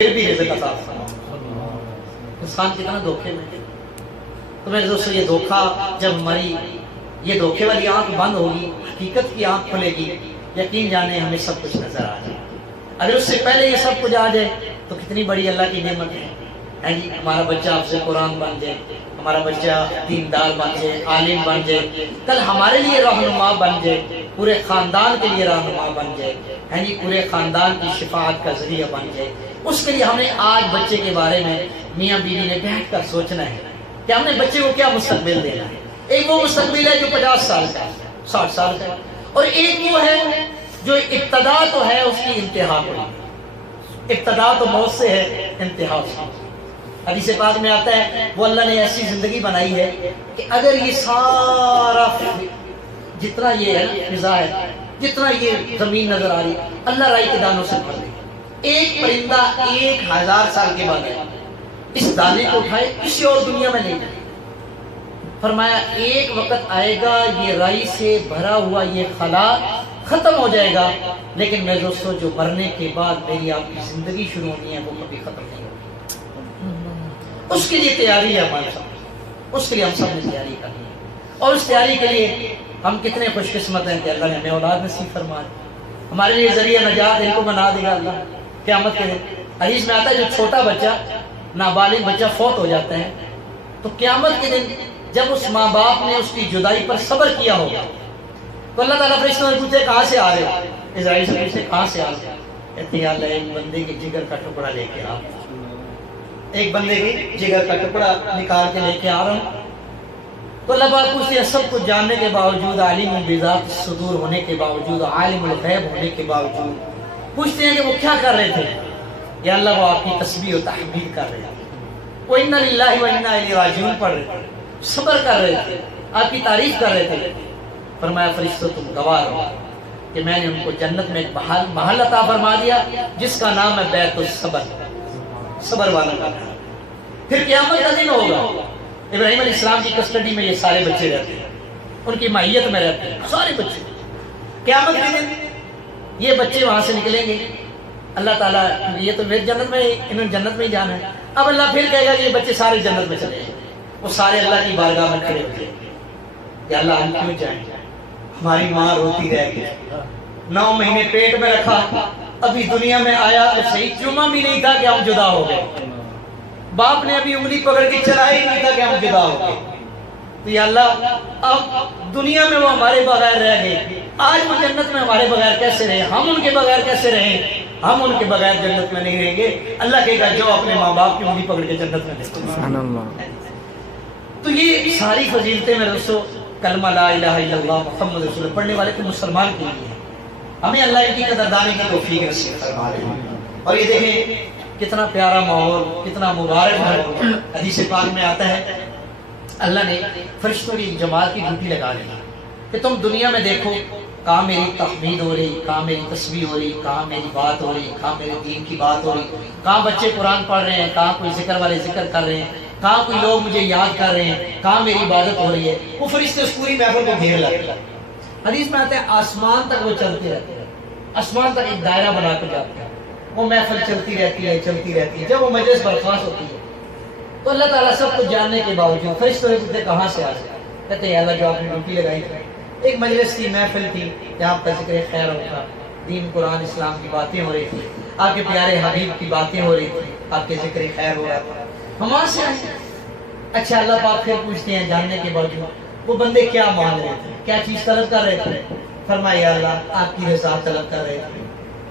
پھر بھی رزق عطا فرما۔ انسان کتنا دھوکے میں۔ تو میرے دوستو یہ دھوکا جب ہماری یہ دھوکے والی آنکھ بند ہوگی، حقیقت کی آنکھ کھلے گی، یقین جانے ہمیں سب کچھ نظر آ جائے۔ اگر اس سے پہلے یہ سب کچھ آ جائے تو کتنی بڑی اللہ کی نعمت ہے جی۔ ہمارا بچہ حافظ قرآن بن جائے، ہمارا بچہ دیندار بن جائے، عالم بن جائے، کل ہمارے لیے رہنما بن جائے، پورے خاندان کے لیے رہنما بن جائے ہے جی، پورے خاندان کی شفاعت کا ذریعہ بن جائے۔ اس کے لیے ہمیں آج بچے کے بارے میں میاں بیوی نے بیٹھ کر سوچنا ہے کہ ہم نے بچے کو کیا مستقبل دینا ہے۔ ایک وہ مستقبل ہے جو 50 سال کا ہے، 60 سال کا ہے، اور ایک وہ ہے جو ابتدا تو ہے اس کی انتہا کو ہے۔ ابتدا تو موت سے ہے، انتہا اس کی۔ حدیث پاک میں آتا ہے وہ اللہ نے ایسی زندگی بنائی ہے کہ اگر یہ سارا جتنا یہ ہے فضا ہے، جتنا یہ زمین نظر آ رہی ہے، اللہ رائی کے دانوں سے بھر دے۔ ایک پرندہ 1000 سال کے بعد ہے، اس دانے کو اٹھائے کسی اور دنیا میں نہیں جائے۔ فرمایا ایک وقت آئے گا یہ رائی سے بھرا ہوا یہ خلا ختم ہو جائے گا، لیکن میں دوستو جو مرنے کے بعد میری آپ کی زندگی شروع ہونی ہے وہ کبھی ختم نہیں ہوگی۔ اس کے لیے تیاری ہے ہمارے ساتھ، اس کے لیے ہم سب نے تیاری کرنی ہے، اور اس تیاری کے لیے ہم کتنے خوش قسمت ہیں کہ اللہ نے ہمیں اولاد نصیب فرمائے، ہمارے لیے ذریعہ نجات ان کو بنا دے گا اللہ قیامت کے دن۔ حدیث میں آتا ہے جو چھوٹا بچہ نابالغ بچہ فوت ہو جاتا ہے تو قیامت کے دن جب اس ماں باپ نے اس کی جدائی پر صبر کیا ہوگا تو اللہ تعالیٰ فرشتوں سے پوچھے کہاں سے آ رہے ہو؟ اسرائیل سے پوچھے کہاں سے آ رہے ہو؟ کہتے ہیں اللہ ایک بندے کے جگر کا ٹکڑا لے کے آ، ایک بندے کے جگر کا ٹکڑا نکال کے لے کے آ رہا ہوں۔ تو اللہ پاک پوچھتے ہیں سب کچھ جاننے کے باوجود، عالم بذات الصدور ہونے کے باوجود، عالم الغیب ہونے کے باوجود پوچھتے ہیں کہ وہ کیا کر رہے تھے؟ یا اللہ وہ آپ کی تسبیح و تحمید کر رہے تھے، وہ انا للہ و انا الیہ راجعون پڑھ رہے تھے، صبر کر رہے تھے، آپ کی تعریف کر رہے تھے۔ فرمایا فرشتوں تم گواہ رہو کہ میں نے ان کو جنت میں ایک محل عطا فرما دیا جس کا نام ہے بیت الصبر، صبر والا کا نام۔ پھر قیامت کا دن ہوگا، ابراہیم علیہ السلام کی کسٹڈی میں یہ سارے بچے رہتے ہیں، ان کی ماہیت میں رہتے ہیں سارے بچے۔ قیامت کے دن یہ بچے وہاں سے نکلیں گے، اللہ تعالیٰ یہ تو جنت میں انہوں نے جنت میں ہی جانا ہے، اب اللہ پھر کہے گا کہ یہ بچے سارے جنت میں چلے جائیں، وہ سارے اللہ کی بارگاہ میں کھڑے ہو جائیں گے کہ اللہ ہم کیوں جائیں؟ ہماری ماں روتی رہ گئی، 9 مہینے پیٹ میں رکھا، ابھی دنیا میں آیا تو صحیح چوما بھی نہیں تھا کہ ہم جدا ہو گئے، باپ نے ابھی انگلی پکڑ کے چلائی نہیں تھا کہ ہم جدا ہو گئے، تو یا اللہ اب دنیا میں وہ ہمارے بغیر رہ گئے، آج وہ جنت میں ہمارے بغیر کیسے رہے، ہم ان کے بغیر کیسے رہیں؟ ہم ان کے بغیر جنت میں نہیں رہیں گے۔ اللہ کہے گا جو اپنے ماں باپ کی انگلی پکڑ کے جنت میں لے۔ تو یہ ساری فضیلتیں میرے دوستو کلمہ لا الہ الا اللہ محمد رسول اللہ پڑھنے والے کے مسلمان کے لیے ہمیں اللہ ان کی قدردانی کی توفیق نصیب فرمائے۔ اور یہ دیکھیں کتنا پیارا ماحول، کتنا مبارک ہے۔ حدیث پاک میں آتا ہے اللہ نے فرشتوں کی جماعت کی ڈیوٹی لگا دی کہ تم دنیا میں دیکھو کہاں میری تحمید ہو رہی، کہاں میری تسبیح ہو رہی، کہاں میری بات ہو رہی، کہاں میرے دین کی بات ہو رہی، کہاں بچے قرآن پڑھ رہے ہیں، کہاں کوئی ذکر والے ذکر کر رہے ہیں، کہاں کوئی لوگ مجھے یاد کر رہے ہیں، کہاں میری عبادت ہو رہی ہے۔ وہ فرشتے اس پوری محفل کو گھیر لیتے ہیں۔ حدیث میں آتا ہے آسمان تک وہ چلتے رہتے ہیں، آسمان تک ایک دائرہ بنا کر جاتے ہیں، وہ محفل چلتی رہتی ہے چلتی رہتی ہے۔ جب وہ مجلس برخاست ہوتی ہے تو اللہ تعالیٰ سب کچھ جاننے کے باوجود فرشتوں سے کہاں سے آ جائے، کہتے ہیں اللہ جو آپ نے ڈیوٹی لگائی تھی، ایک مجلس کی محفل تھی جہاں پر ذکر خیر ہوتا، دین قرآن اسلام کی باتیں ہو رہی تھی، آپ کے پیارے حبیب کی باتیں ہو رہی تھی، آپ کے ذکر خیر ہو رہا تھا، ہم وہاں سے آئے۔ اچھا اللہ پاک پھر پوچھتے ہیں جاننے کے باوجود وہ بندے کیا مانگ رہے تھے، کیا چیز طلب کر رہے تھے؟ فرمایا اللہ آپ کی رضا طلب کر رہے تھے،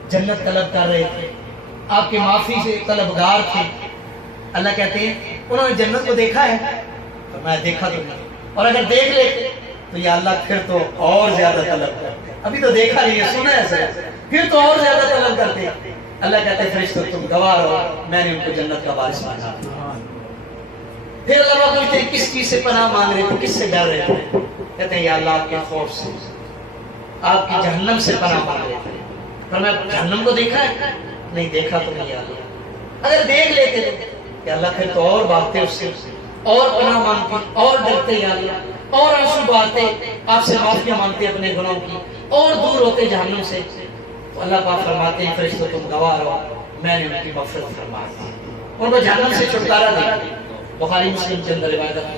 جنت طلب کر رہے تھے، آپ کے معافی سے طلبگار تھے۔ اللہ کہتے ہیں انہوں نے جنت کو دیکھا ہے؟ فرمایا دیکھا تو نہیں، اور اگر دیکھ لیتے تو یا اللہ پھر تو اور زیادہ طلب کرتے، ابھی تو دیکھا نہیں ہے سنا ہے سر، پھر تو اور زیادہ طلب کرتے۔ اللہ کہتے ہیں فرشتوں تم گواہ رہو میں نے ان کو جنت کا وارث بنا دیا۔ پھر اللہ پوچھتے ہیں کس چیز سے پناہ مانگ رہے تھے، کس سے ڈر رہے تھے؟ کہتے ہیں یا اللہ آپ کے خوف سے، آپ کی جہنم سے پناہ مانگ رہے تھے۔ فرمایا جہنم کو دیکھا ہے؟ نہیں دیکھا تو نہیں یا اللہ، اگر دیکھ لیتے کہ اللہ پھر تو اور بھاگتے اس سے، اور پناہ مانگتے، اور ڈرتے یا اللہ، اور آنسو بہاتے، آپ سے معافی مانگتے اپنے گناہوں کی، اور دور ہوتے جہنم سے۔ تو اللہ پاک فرماتے ہیں فرشتوں تم گواہ رہو، میں نے ان کی مغفرت فرما دی، ان کو جہنم سے چھٹکارا دیا۔ بخاری مسلم کے اندر روایت ہے۔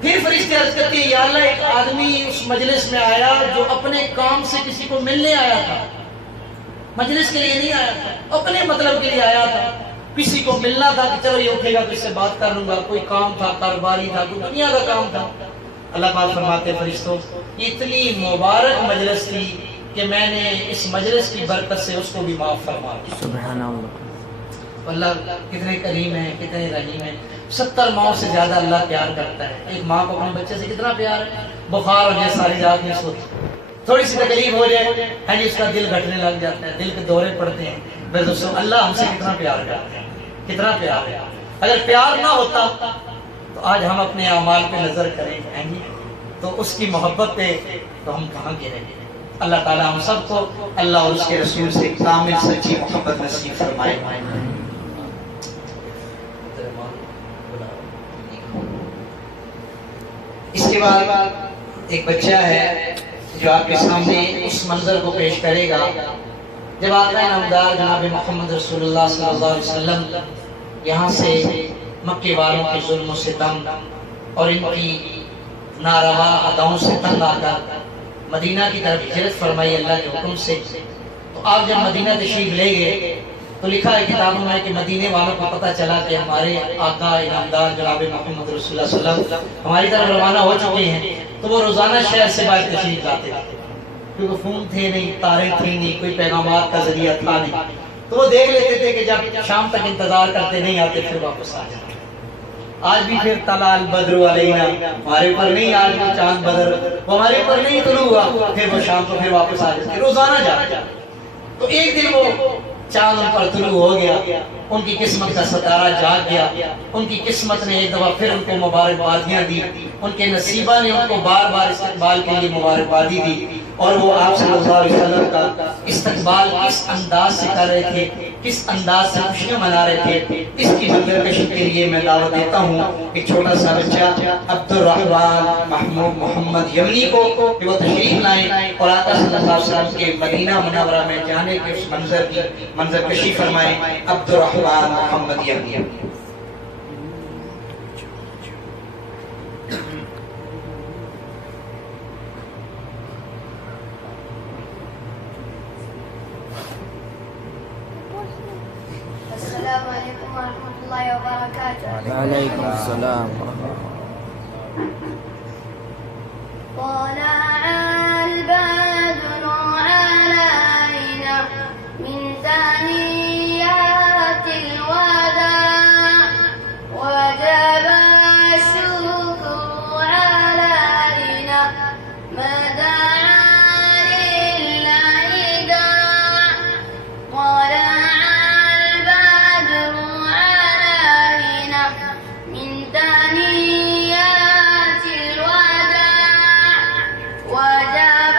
پھر فرشتے عرض کرتے ہیں یا اللہ ایک آدمی اس مجلس میں آیا جو اپنے کام سے کسی کو ملنے آیا تھا، مجلس کے لیے نہیں آیا تھا، اپنے مطلب کے لیے آیا تھا، کسی کو ملنا تھا کہ چلو یہ اٹھے گا تو اس سے بات کر لوں گا، کوئی کام تھا، کاروباری تھا، کوئی دنیا کا کام تھا۔ اللہ پاک فرماتے ہیں فرشتوں اتنی مبارک مجلس تھی کہ میں نے اس مجلس کی برکت سے اس کو بھی معاف فرما دیا۔ سبحان اللہ۔ اللہ کتنے کریم ہیں، کتنے رحیم ہیں۔ 70 ماؤں سے زیادہ اللہ پیار کرتا ہے۔ ایک ماں کو اپنے بچے سے کتنا پیار ہے، بخار ہو جائے ساری رات میں سوتی، تھوڑی سی تکلیف ہو جائے ہاں جی اس کا دل گھٹنے لگ جاتا ہے، دل کے دورے پڑتے ہیں۔ بس دوستوں اللہ ہم سے کتنا پیار کرتا ہے، کتنا پیار ہے۔ اگر پیار نہ ہوتا تو آج ہم اپنے اعمال پہ نظر کریں ہیں جی، تو اس کی محبت پہ تو ہم کہاں کے رہیں گے۔ اللہ تعالیٰ ہم سب کو اللہ اور اس کے رسول سے کامل سچی محبت نصیب فرمائے۔ اس کے بعد ایک بچہ ہے جو آپ کے سامنے اس منظر کو پیش کرے گا جب آقا نامدار جناب محمد رسول اللہ صلی اللہ علیہ وسلم یہاں سے مکے والوں کے ظلم و ستم اور ان کی ناروا اداؤں سے تنگ آ کر مدینہ کی طرف ہجرت فرمائی اللہ کے حکم سے۔ تو آپ جب مدینہ تشریف لے گئے تو لکھا ہے کتابوں میں کہ مدینے والوں کو پتہ چلا کہ ہمارے آقا انعامدار جناب محمد رسول اللہ صلی اللہ علیہ وسلم ہماری طرف روانہ ہو چکے ہیں، تو وہ روزانہ شہر سے باہر تشریف لاتے تھے، کیونکہ فون تھے نہیں، تارے تھے نہیں، کوئی پیغامات کا ذریعہ تھا نہیں، تو وہ دیکھ لیتے تھے کہ جب شام تک انتظار کرتے نہیں آتے پھر واپس آ جاتے۔ آج بھی پھر طلع البدر علینا، ہمارے اوپر نہیں آج وہ چاند بدر وہ ہمارے اوپر نہیں طلوع ہوا، پھر وہ شام کو پھر واپس آ جاتے، روزانہ جاتے۔ تو ایک دن وہ چاند ان پر طلوع ہو گیا، ان کی قسمت کا ستارہ جاگ گیا، ان کی قسمت نے ایک دفعہ پھر ان کو مبارکبادیاں دی، ان کے نصیبہ نے ان کو بار بار استقبال کے لیے مبارکبادی دی، اور وہ آپ صلی اللہ علیہ وسلم کا استقبال کس انداز سے کر رہے تھے، کس انداز سے خوشیاں منا رہے تھے، اس کی منظر کشی کے لیے میں دعوت دیتا ہوں ایک چھوٹا سا بچہ عبد الرحمن محمود محمد یمنی کو کہ وہ تشریف لائیں اور آقا صلی اللہ علیہ وسلم کے مدینہ منورہ میں جانے کے اس منظر کشی فرمائیں۔ عبد الرحمن محمد یمنی۔ السلام علیکم ورحمۃ اللہ وبرکاتہ۔ وعلیکم السلام۔ طلع البدر علينا من ثنيات الوداع وجب الشكر علينا ما دعا لله داع طلع البدر علينا من ثنيات الوداع وجب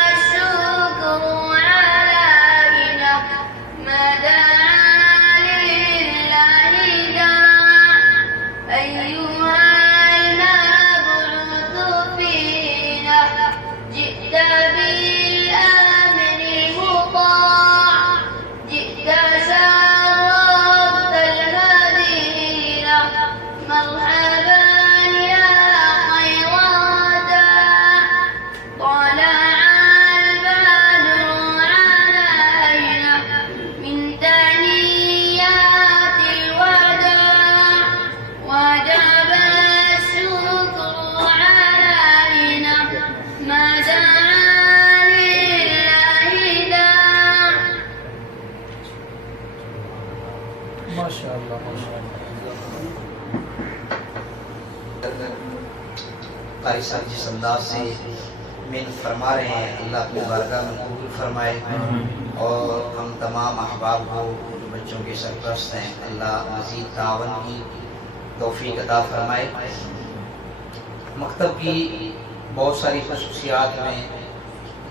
الشكر علينا ما دعا لله داع أيها المبعوث فينا جئت بالأمر المطاع جئت شرفت المدينة مرحبا يا خير وداع طلع البدر علينا من ثنيات الوداع وجب الشكر علينا ما دعا لله داع۔ ماشاء اللہ ماشاء اللہ۔ قاری صاحب جس انداز سے محنت فرما رہے ہیں اللہ اپنی بارگاہ میں قبول فرمائے، اور ہم تمام احباب کو جو بچوں کے سرپرست ہیں اللہ مزید تعاون کی توفیق عطا فرمائے۔ مکتب کی بہت ساری خصوصیات میں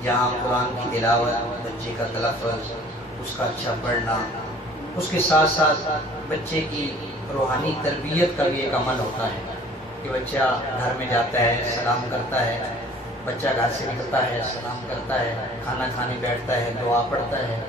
جہاں قرآن کی تلاوت، بچے کا تلفظ، اس کا اچھا پڑھنا، اس کے ساتھ ساتھ بچے کی روحانی تربیت کا بھی ایک عمل ہوتا ہے کہ بچہ گھر میں جاتا ہے، سلام کرتا ہے، بچہ گھر سے نکلتا ہے، سلام کرتا ہے، کھانا کھانے بیٹھتا ہے، دعا پڑھتا ہے،